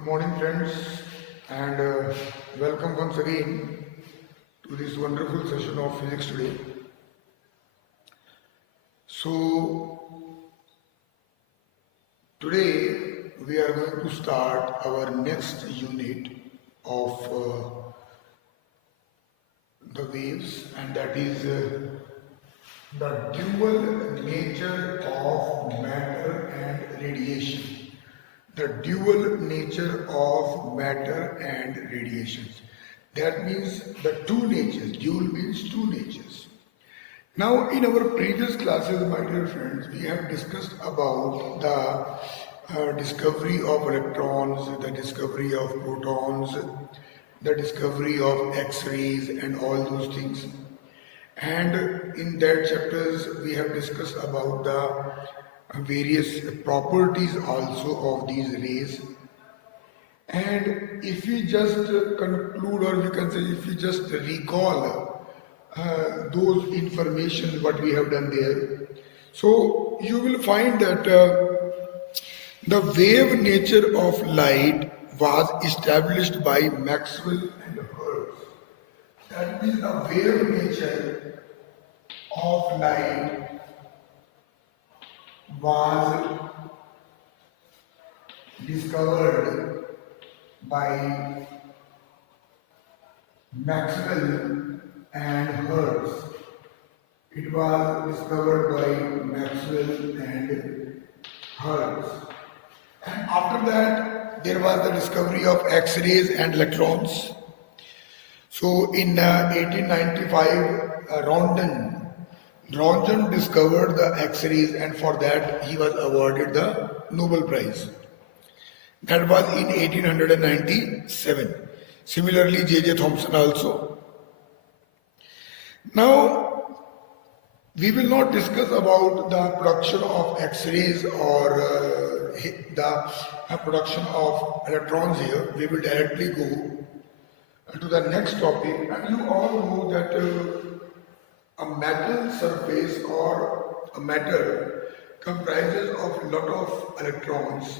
Good morning, friends, and welcome once again to this wonderful session of physics today. So, today we are going to start our next unit of the waves, and that is the dual nature of matter and radiation. The dual nature of matter and radiations. That means the two natures. Dual means two natures. Now, in our previous classes, my dear friends, we have discussed about the discovery of electrons, the discovery of protons, the discovery of X-rays and all those things. And in that chapters, we have discussed about the various properties also of these rays. And if we just conclude, or we can say if we just recall those information what we have done there, so you will find that the wave nature of light was established by Maxwell and Hertz. That means the wave nature of light was discovered by Maxwell and Hertz. It was discovered by Maxwell and Hertz. And after that, there was the discovery of X-rays and electrons. So in 1895, Röntgen discovered the X-rays, and for that he was awarded the Nobel Prize. That was in 1897. Similarly, J.J. Thomson also. Now, we will not discuss about the production of X-rays or the production of electrons here. We will directly go to the next topic. And you all know that a metal surface or a matter comprises of a lot of electrons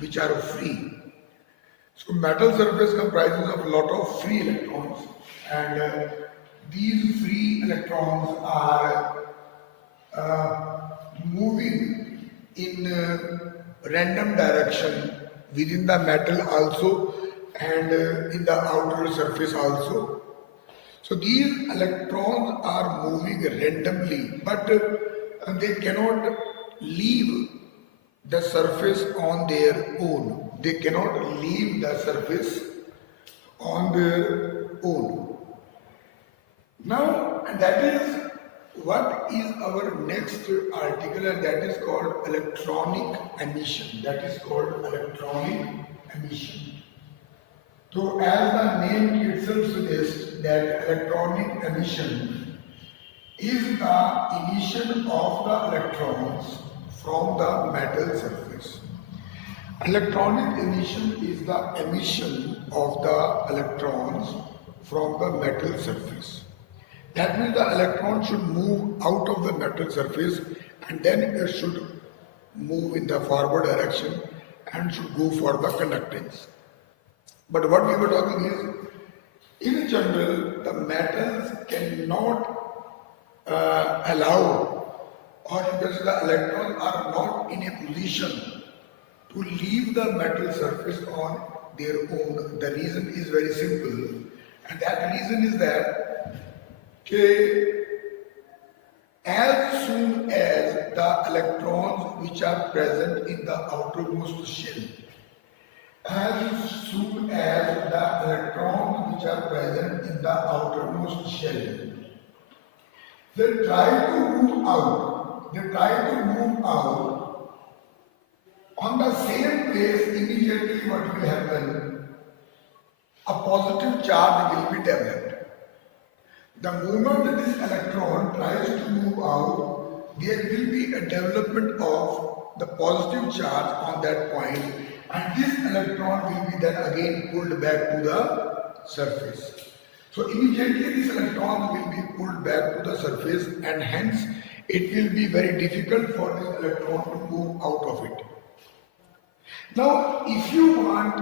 which are free. So metal surface comprises of a lot of free electrons, and these free electrons are moving in random direction within the metal also and in the outer surface also. So these electrons are moving randomly, but they cannot leave the surface on their own. They cannot leave the surface on their own. Now, and that is what is our next article, and that is called electronic emission. That is called electronic emission. So as the name itself suggests that electronic emission is the emission of the electrons from the metal surface. Electronic emission is the emission of the electrons from the metal surface. That means the electron should move out of the metal surface and then it should move in the forward direction and should go for the conductance. But what we were talking is, in general, the metals cannot allow, or because the electrons are not in a position to leave the metal surface on their own. The reason is very simple, and that reason is that as soon as the electrons which are present in the outermost shell, as soon as the electrons which are present in the outermost shell, they try to move out. On the same place, immediately what will happen? A positive charge will be developed. The moment this electron tries to move out, there will be a development of the positive charge on that point, and this electron will be then again pulled back to the surface. So immediately this electron will be pulled back to the surface, and hence it will be very difficult for this electron to move out of it. Now, if you want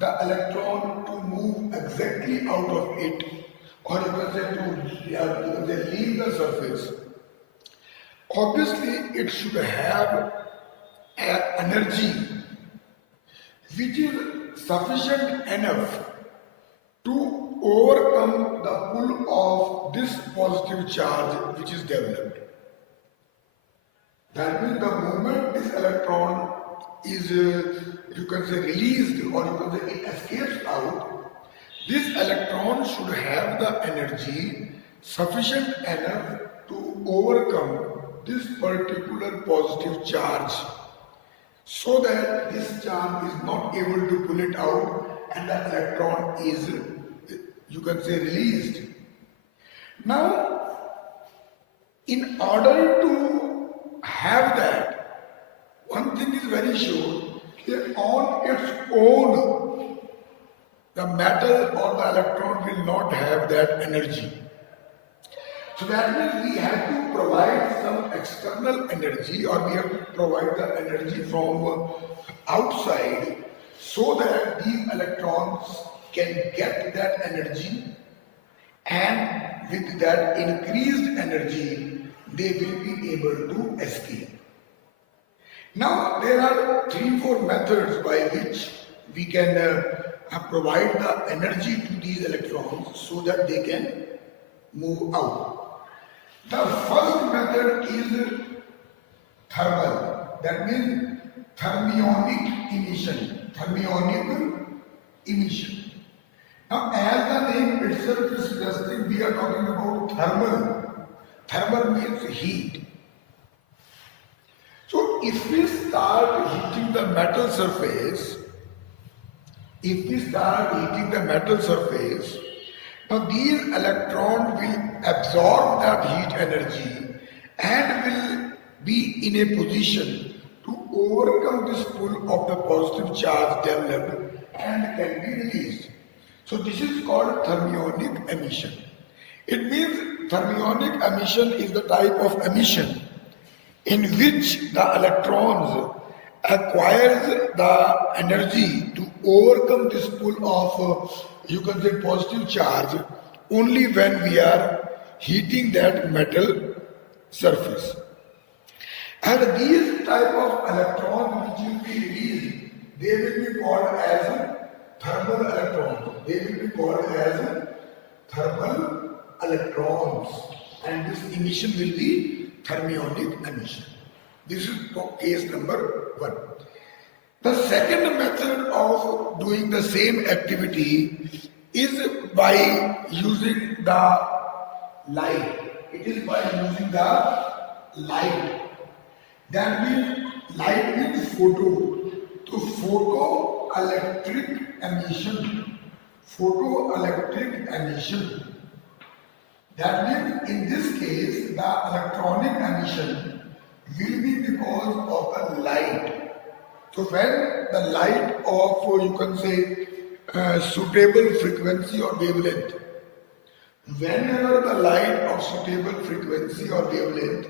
the electron to move exactly out of it, or you can say to leave the surface, obviously it should have an energy which is sufficient enough to overcome the pull of this positive charge which is developed. That means the moment this electron is, you can say, released, or you can say it escapes out, this electron should have the energy sufficient enough to overcome this particular positive charge, so that this charge is not able to pull it out and the electron is, you can say, released. Now, in order to have that, one thing is very sure, that on its own, the metal or the electron will not have that energy. So that means we have to provide some external energy, or we have to provide the energy from outside, so that these electrons can get that energy, and with that increased energy they will be able to escape. Now there are 3-4 methods by which we can provide the energy to these electrons so that they can move out. The first method is thermal, that means thermionic emission. Thermionic emission. Now, as the name itself is suggesting, we are talking about thermal. Thermal means heat. So, if we start heating the metal surface, now these electrons will absorb that heat energy and will be in a position to overcome this pull of the positive charge developed and can be released. So this is called thermionic emission. It means thermionic emission is the type of emission in which the electrons acquires the energy to overcome this pull of, you can say, positive charge only when we are heating that metal surface. And these type of electrons which will be released, they will be called as thermal electrons. They will be called as thermal electrons. And this emission will be thermionic emission. This is case number 1. The second method of doing the same activity is by using the light. It is by using the light. That means light means photo. So photoelectric emission. Photoelectric emission. That means in this case the electronic emission will be because of the light. So when the light of, you can say, suitable frequency or wavelength, whenever the light of suitable frequency or wavelength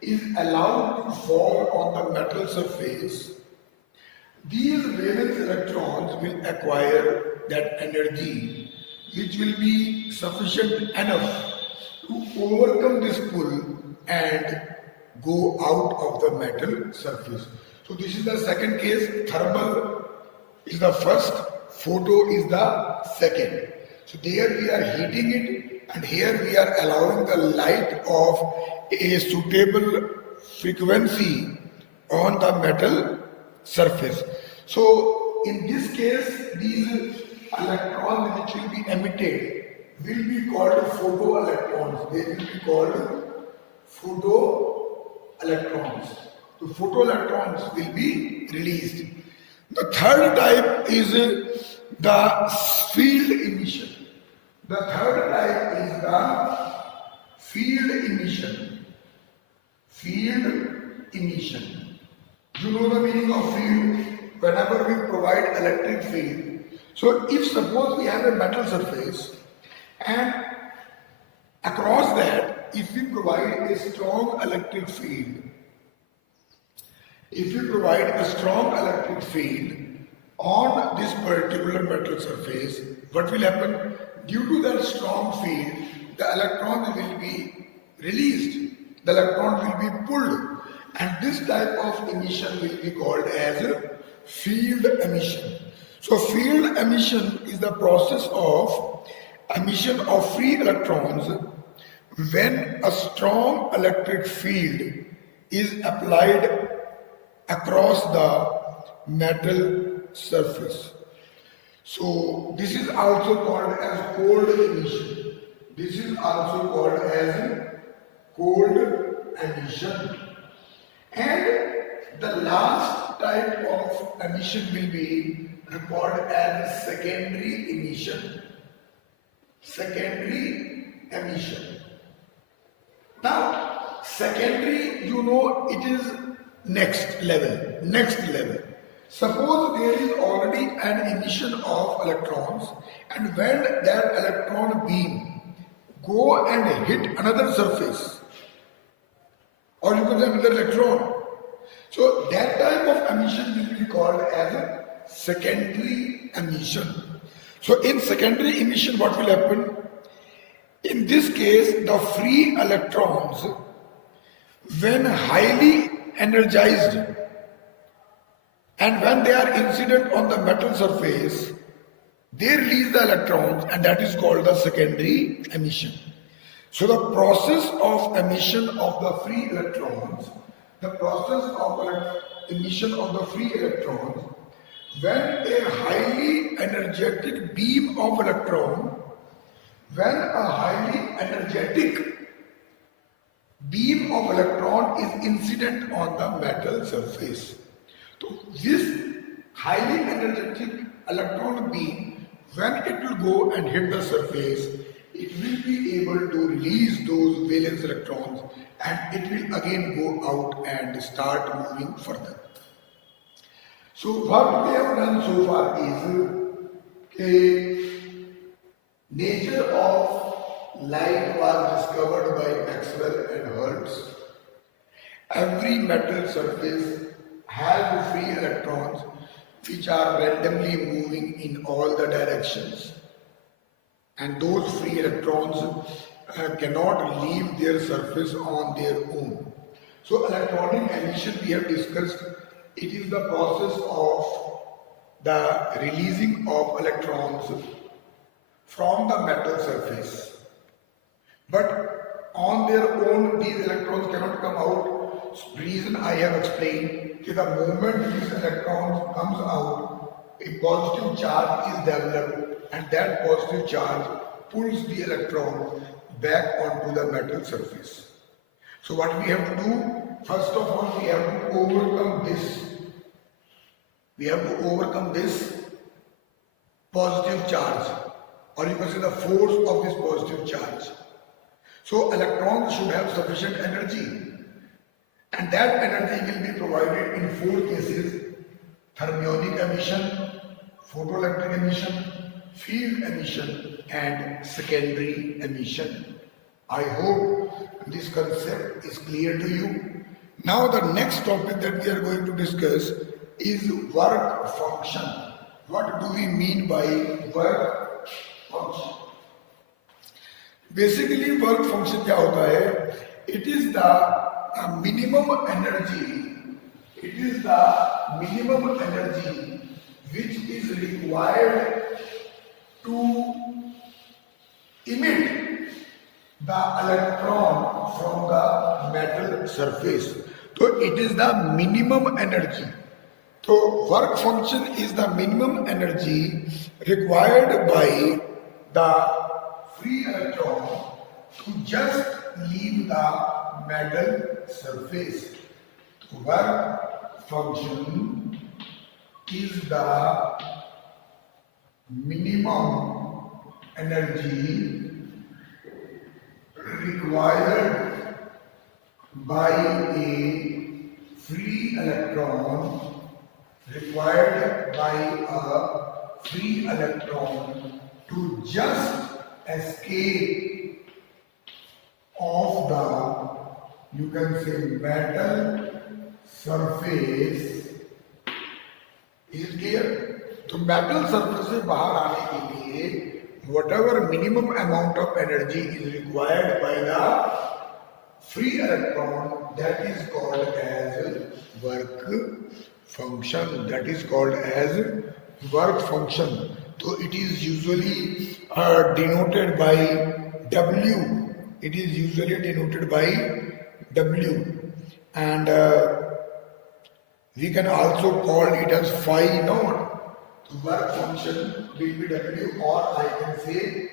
is allowed to fall on the metal surface, these valence electrons will acquire that energy which will be sufficient enough to overcome this pull and go out of the metal surface. So this is the second case. Thermal is the first, photo is the second. So there we are heating it, and here we are allowing the light of a suitable frequency on the metal surface. So in this case, these electrons which will be emitted will be called photoelectrons. They will be called photoelectrons. The photoelectrons will be released. The third type is the field emission. The third type is the field emission. Field emission. You know the meaning of field? Whenever we provide electric field. So if suppose we have a metal surface and across that if we provide a strong electric field, If you provide a strong electric field on this particular metal surface, what will happen? Due to that strong field, the electron will be released, the electron will be pulled, and this type of emission will be called as a field emission. So field emission is the process of emission of free electrons when a strong electric field is applied across the metal surface. So this is also called as cold emission. This is also called as cold emission. And the last type of emission will be called as secondary emission. Secondary emission. Now, secondary, you know, it is next level, next level. Suppose there is already an emission of electrons, and when that electron beam go and hit another surface, or you can say another electron, so that type of emission will be called as a secondary emission. So in secondary emission, what will happen? In this case, the free electrons, when highly energized and when they are incident on the metal surface, they release the electrons, and that is called the secondary emission. So the process of emission of the free electrons, the process of emission of the free electrons, when a highly energetic beam of electron, when a highly energetic beam of electron is incident on the metal surface. So this highly energetic electron beam, when it will go and hit the surface, it will be able to release those valence electrons, and it will again go out and start moving further. So what we have done so far is nature of light was discovered by Maxwell and Hertz. Every metal surface has free electrons which are randomly moving in all the directions, and those free electrons cannot leave their surface on their own. So electronic emission we have discussed, it is the process of the releasing of electrons from the metal surface. But on their own, these electrons cannot come out. Reason I have explained, that the moment these electrons comes out, a positive charge is developed, and that positive charge pulls the electron back onto the metal surface. So what we have to do, first of all, we have to overcome this. We have to overcome this positive charge, or you can say the force of this positive charge. So electrons should have sufficient energy, and that energy will be provided in four cases: thermionic emission, photoelectric emission, field emission, and secondary emission. I hope this concept is clear to you. Now the next topic that we are going to discuss is work function. What do we mean by work function? Basically work function क्या होता है? It is the minimum energy. It is the minimum energy which is required to emit the electron from the metal surface. So it is the minimum energy. So work function is the minimum energy required by the free electron to just leave the metal surface. So work function is the minimum energy required by a free electron, to just escape of the, you can say, metal surface is clear. तो metal surface से बाहर आने के लिए whatever minimum amount of energy is required by the free electron, that is called as work function. That is called as work function. So it is usually denoted by W. It is usually denoted by W, and we can also call it as phi naught. So work function will be W, or I can say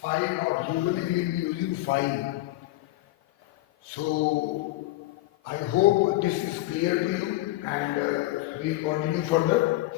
phi naught. Usually we will be using phi. So I hope this is clear to you, and we will continue further.